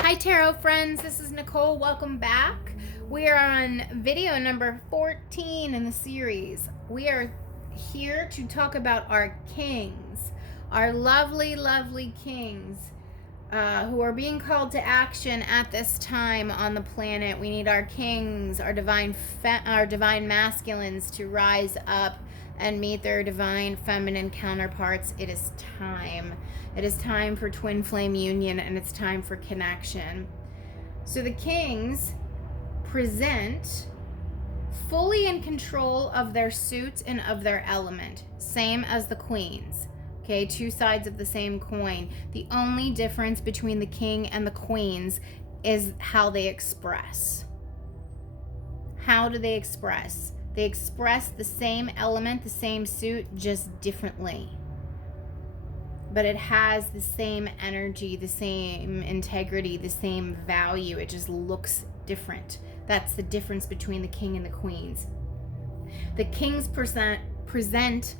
Hi Tarot friends, this is Nicole. Welcome back. We are on video number 14 in the series. We are here to talk about our kings, our lovely, lovely kings who are being called to action at this time on the planet. We need our kings, our divine masculines to rise up and meet their divine feminine counterparts. It is time. It is time for twin flame union, and it's time for connection. So the kings present fully in control of their suit and of their element, same as the queens. Okay, two sides of the same coin. The only difference between the king and the queens is how they express. How do they express? They express the same element, the same suit, just differently. But it has the same energy, the same integrity, the same value. It just looks different. That's the difference between the king and the queens. The kings present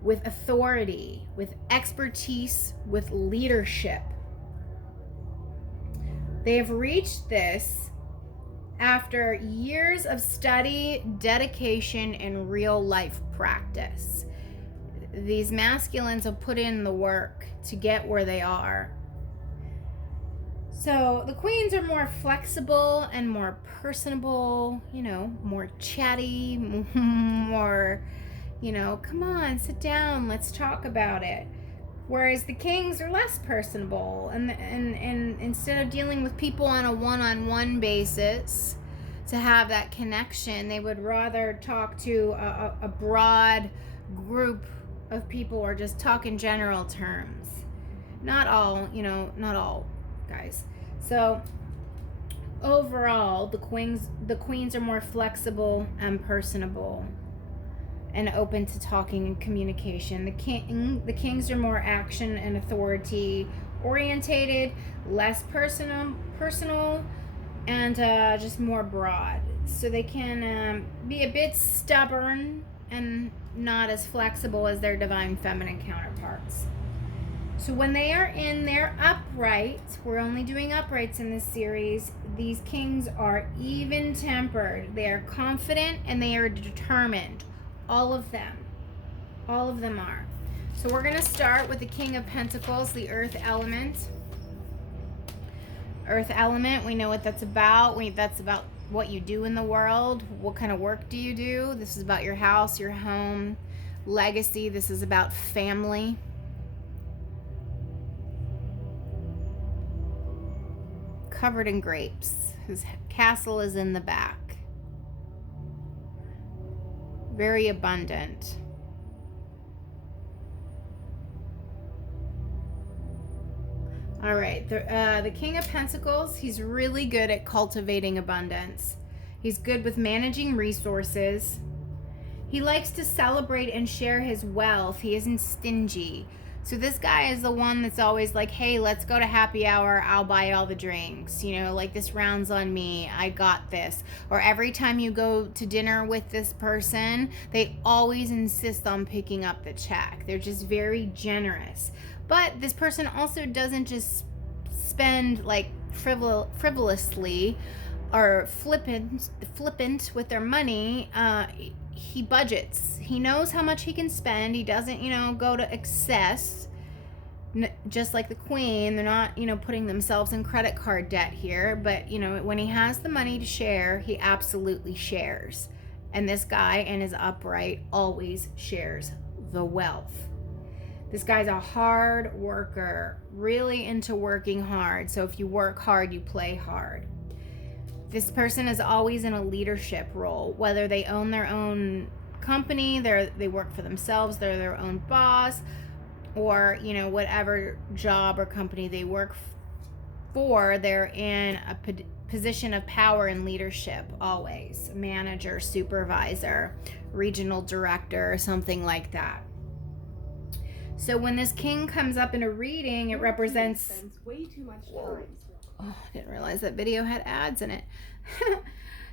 with authority, with expertise, with leadership. They have reached this after years of study, dedication, and real life practice. These masculines have put in the work to get where they are. So the queens are more flexible and more personable, more chatty, more, come on, sit down, let's talk about it. Whereas the kings are less personable, and instead of dealing with people on a one-on-one basis to have that connection, they would rather talk to a broad group of people, or just talk in general terms. Not all guys. So overall, the queens are more flexible and personable and open to talking and communication. The kings are more action and authority orientated, less personal, and just more broad. So they can be a bit stubborn and not as flexible as their divine feminine counterparts. So when they are in their upright, we're only doing uprights in this series, these kings are even-tempered. They are confident and they are determined. All of them are. So we're going to start with the King of Pentacles, the earth element. Earth element, we know what that's about. That's about what you do in the world. What kind of work do you do? This is about your house, your home, legacy. This is about family. Covered in grapes. His castle is in the back. Very abundant. All right, the King of Pentacles, he's really good at cultivating abundance. He's good with managing resources. He likes to celebrate and share his wealth. He isn't stingy. So this guy is the one that's always like, hey, let's go to happy hour. I'll buy all the drinks. Like, this round's on me. I got this. Or every time you go to dinner with this person, they always insist on picking up the check. They're just very generous. But this person also doesn't just spend like frivolously or flippant with their money. He budgets. He knows how much he can spend. He doesn't, go to excess. Just like the queen, they're not, putting themselves in credit card debt here. But, when he has the money to share, he absolutely shares. And this guy in his upright always shares the wealth. This guy's a hard worker, really into working hard. So if you work hard, you play hard. This person is always in a leadership role, whether they own their own company, they work for themselves, they're their own boss, or, whatever job or company they work for, they're in a position of power and leadership always. Manager, supervisor, regional director, something like that. So when this king comes up in a reading, it represents way too much time. Oh, I didn't realize that video had ads in it.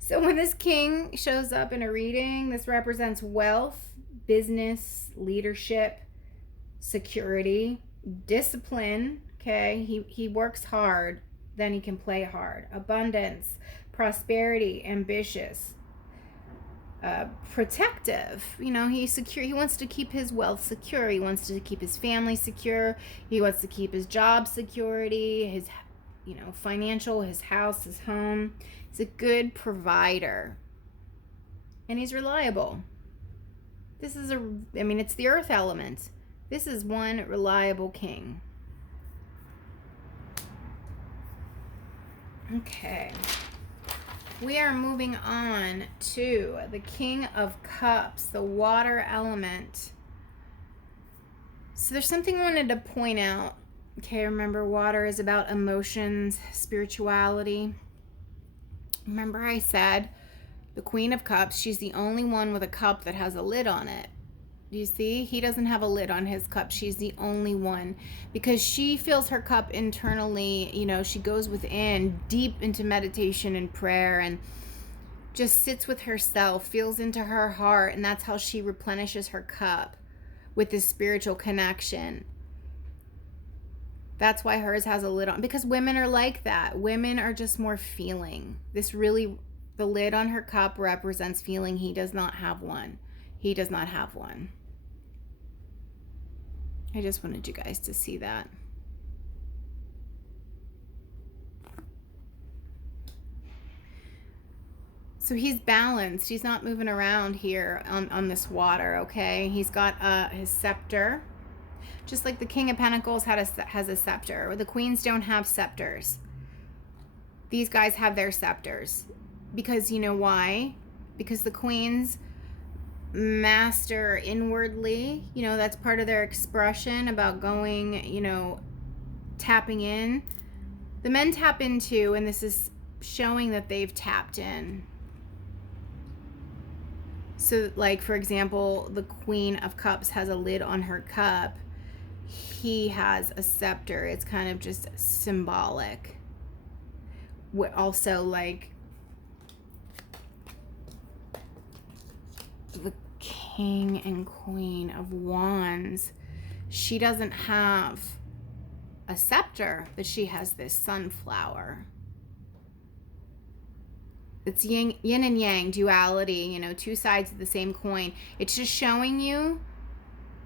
So when this king shows up in a reading, this represents wealth, business, leadership, security, discipline. Okay, he works hard. then he can play hard. Abundance, prosperity, ambitious, protective. You know, he's secure. He wants to keep his wealth secure. He wants to keep his family secure. He wants to keep his job security, his, you know, financial, his house, his home. He's a good provider. And he's reliable. This is it's the earth element. This is one reliable king. Okay. We are moving on to the King of Cups, the water element. So there's something I wanted to point out. Okay, remember, water is about emotions, spirituality. Remember I said the Queen of Cups, she's the only one with a cup that has a lid on it. Do you see? He doesn't have a lid on his cup. She's the only one, because she fills her cup internally. You know, she goes within, deep into meditation and prayer, and just sits with herself, feels into her heart, and that's how she replenishes her cup with this spiritual connection. That's why hers has a lid on, because women are like that. Women are just more feeling. The lid on her cup represents feeling. He does not have one. He does not have one. I just wanted you guys to see that. So he's balanced. He's not moving around here on this water, okay? He's got his scepter. Just like the King of Pentacles has a scepter. The queens don't have scepters. These guys have their scepters. Because you know why? Because the queens master inwardly. You know, that's part of their expression about going, you know, tapping in. The men tap into, and this is showing that they've tapped in. So, like, for example, the Queen of Cups has a lid on her cup. He has a scepter. It's kind of just symbolic. Also, like, the King and Queen of Wands, she doesn't have a scepter, but she has this sunflower. It's yin and yang, duality, you know, two sides of the same coin. It's just showing you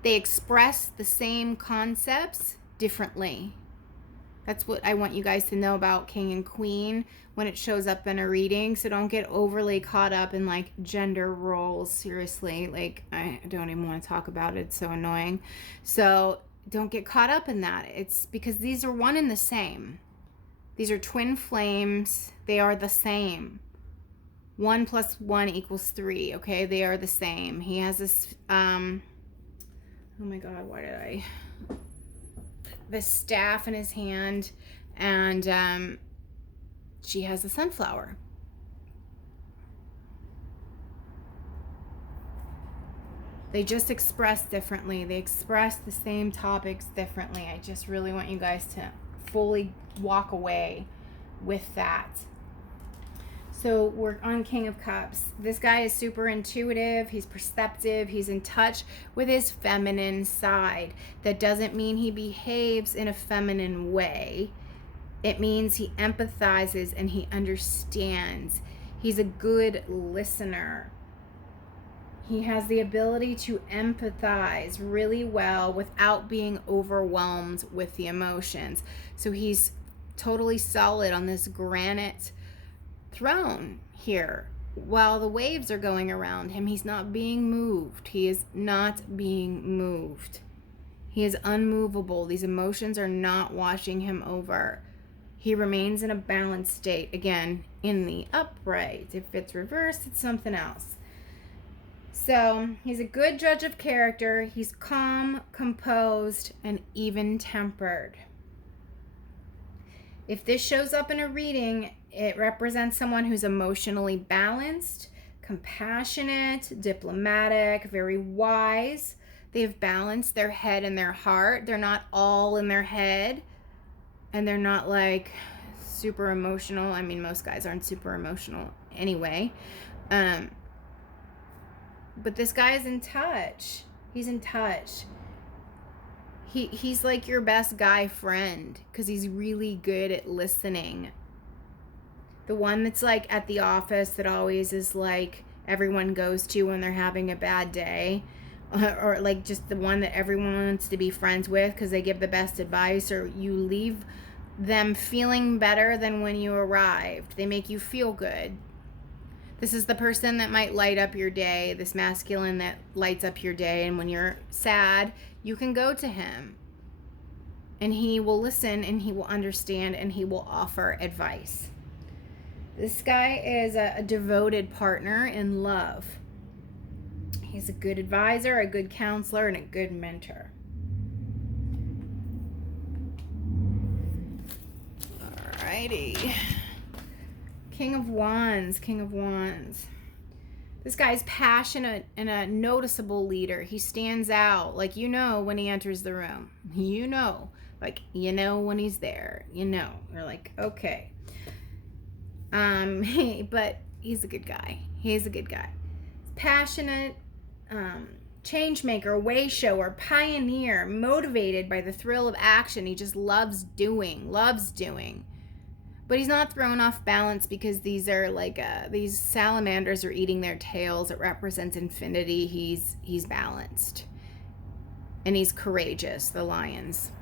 they express the same concepts differently. That's what I want you guys to know about King and Queen when it shows up in a reading. So don't get overly caught up in like gender roles. Seriously, like I don't even want to talk about it. It's so annoying. So don't get caught up in that. It's because these are one and the same. These are twin flames. They are the same. 1 + 1 = 3. Okay, they are the same. He has this. Oh my God, why did I? This staff in his hand, and she has a sunflower. They just express differently. They express the same topics differently. I just really want you guys to fully walk away with that. So we're on King of Cups. This guy is super intuitive. He's perceptive. He's in touch with his feminine side. That doesn't mean he behaves in a feminine way. It means he empathizes and he understands. He's a good listener. He has the ability to empathize really well without being overwhelmed with the emotions. So he's totally solid on this granite throne here. While the waves are going around him, he's not being moved. He is not being moved. He is unmovable. These emotions are not washing him over. He remains in a balanced state. Again, in the upright. If it's reversed, it's something else. So he's a good judge of character. He's calm, composed, and even-tempered. If this shows up in a reading, it represents someone who's emotionally balanced, compassionate, diplomatic, very wise. They've balanced their head and their heart. They're not all in their head, and they're not like super emotional. I mean, most guys aren't super emotional anyway. But this guy is in touch. He's in touch. He's like your best guy friend because he's really good at listening. The one that's like at the office that always is like everyone goes to when they're having a bad day. Or like just the one that everyone wants to be friends with because they give the best advice, or you leave them feeling better than when you arrived. They make you feel good. This is the person that might light up your day, this masculine that lights up your day, and when you're sad, you can go to him. And he will listen, and he will understand, and he will offer advice. This guy is a devoted partner in love. He's a good advisor, a good counselor, and a good mentor. Alrighty. King of Wands, King of Wands. This guy's passionate and a noticeable leader. He stands out, like, you know, when he enters the room. You know, like, you know when he's there. You know, you're like, okay. But he's a good guy. He's a good guy. He's passionate, change maker, way shower, pioneer, motivated by the thrill of action. He just loves doing. But he's not thrown off balance because these are like these salamanders are eating their tails. It represents infinity. He's balanced, and he's courageous. The lions.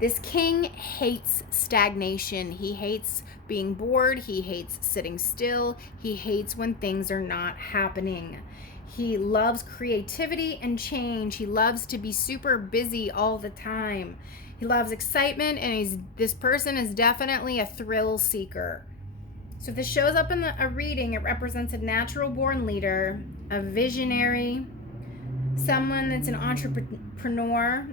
This king hates stagnation. He hates being bored. He hates sitting still. He hates when things are not happening. He loves creativity and change. He loves to be super busy all the time. He loves excitement, and this person is definitely a thrill seeker. So if this shows up in a reading, it represents a natural born leader, a visionary, someone that's an entrepreneur.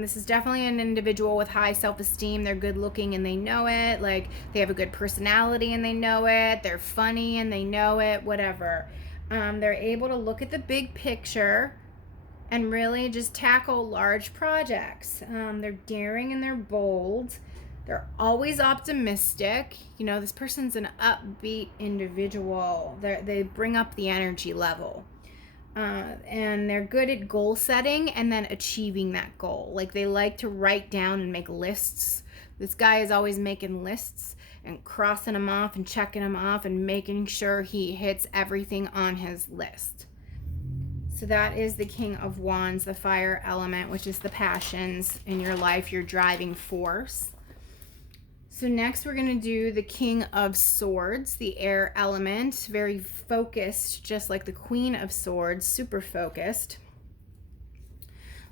This is definitely an individual with high self-esteem. They're good looking and they know it. Like, they have a good personality and they know it. They're funny and they know it, whatever. They're able to look at the big picture and really just tackle large projects. They're daring and they're bold. They're always optimistic. You know, this person's an upbeat individual. They bring up the energy level. And they're good at goal setting and then achieving that goal. Like, they like to write down and make lists. This guy is always making lists and crossing them off and checking them off and making sure he hits everything on his list. So that is the King of Wands, the fire element, which is the passions in your life, your driving force. So next we're going to do the King of Swords, the air element, very focused, just like the Queen of Swords, super focused.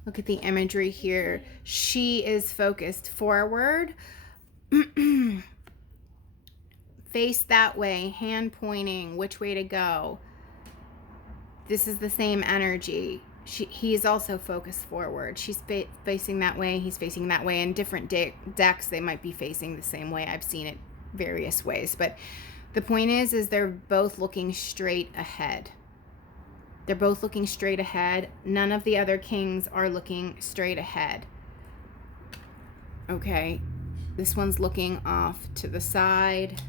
Look at the imagery here. She is focused forward, face that way, hand pointing, which way to go. This is the same energy. He is also focused forward. She's facing that way. He's facing that way. In different decks, they might be facing the same way. I've seen it various ways. But the point is they're both looking straight ahead. They're both looking straight ahead. None of the other kings are looking straight ahead. Okay. This one's looking off to the side.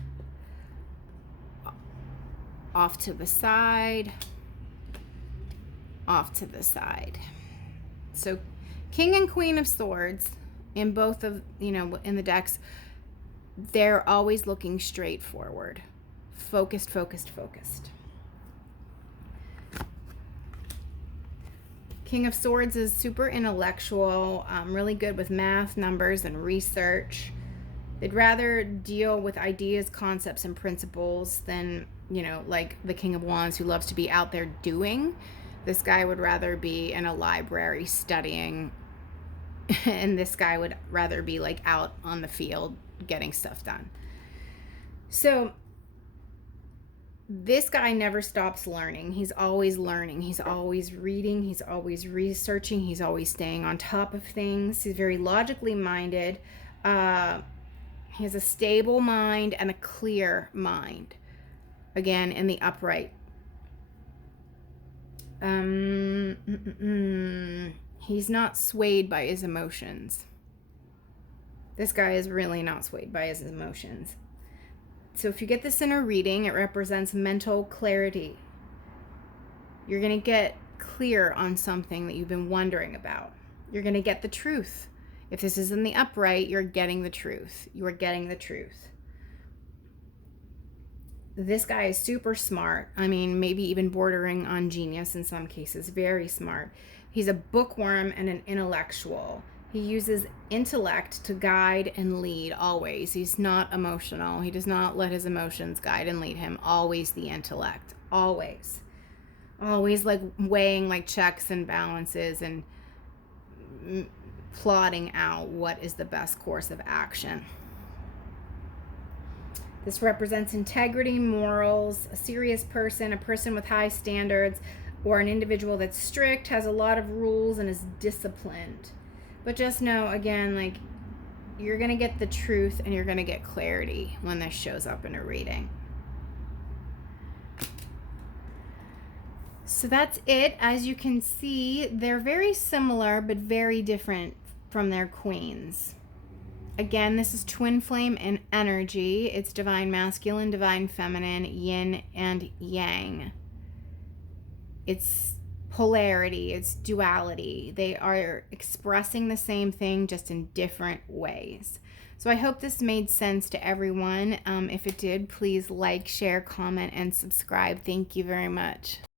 Off to the side. Off to the side. So King and Queen of Swords in both of, in the decks, they're always looking straight forward. Focused, focused, focused. King of Swords is super intellectual, really good with math, numbers, and research. They'd rather deal with ideas, concepts, and principles than, like the King of Wands, who loves to be out there doing. This guy would rather be in a library studying, and this guy would rather be like out on the field getting stuff done. So this guy never stops learning. He's always learning. He's always reading. He's always researching. He's always staying on top of things. He's very logically minded. He has a stable mind and a clear mind. Again, in the upright. He's not swayed by his emotions. This guy is really not swayed by his emotions. So if you get this in a reading, it represents mental clarity. You're going to get clear on something that you've been wondering about. You're going to get the truth. If this is in the upright, you're getting the truth. You are getting the truth. This guy is super smart. I mean, maybe even bordering on genius in some cases. Very smart. He's a bookworm and an intellectual. He uses intellect to guide and lead always. He's not emotional. He does not let his emotions guide and lead him. Always the intellect. Always. Always like weighing like checks and balances and plotting out what is the best course of action. This represents integrity, morals, a serious person, a person with high standards, or an individual that's strict, has a lot of rules, and is disciplined. But just know, again, like, you're going to get the truth and you're going to get clarity when this shows up in a reading. So that's it. As you can see, they're very similar but very different from their queens. Again, this is twin flame and energy. It's divine masculine, divine feminine, yin and yang. It's polarity, it's duality. They are expressing the same thing just in different ways. So I hope this made sense to everyone. If it did, please like, share, comment, and subscribe. Thank you very much.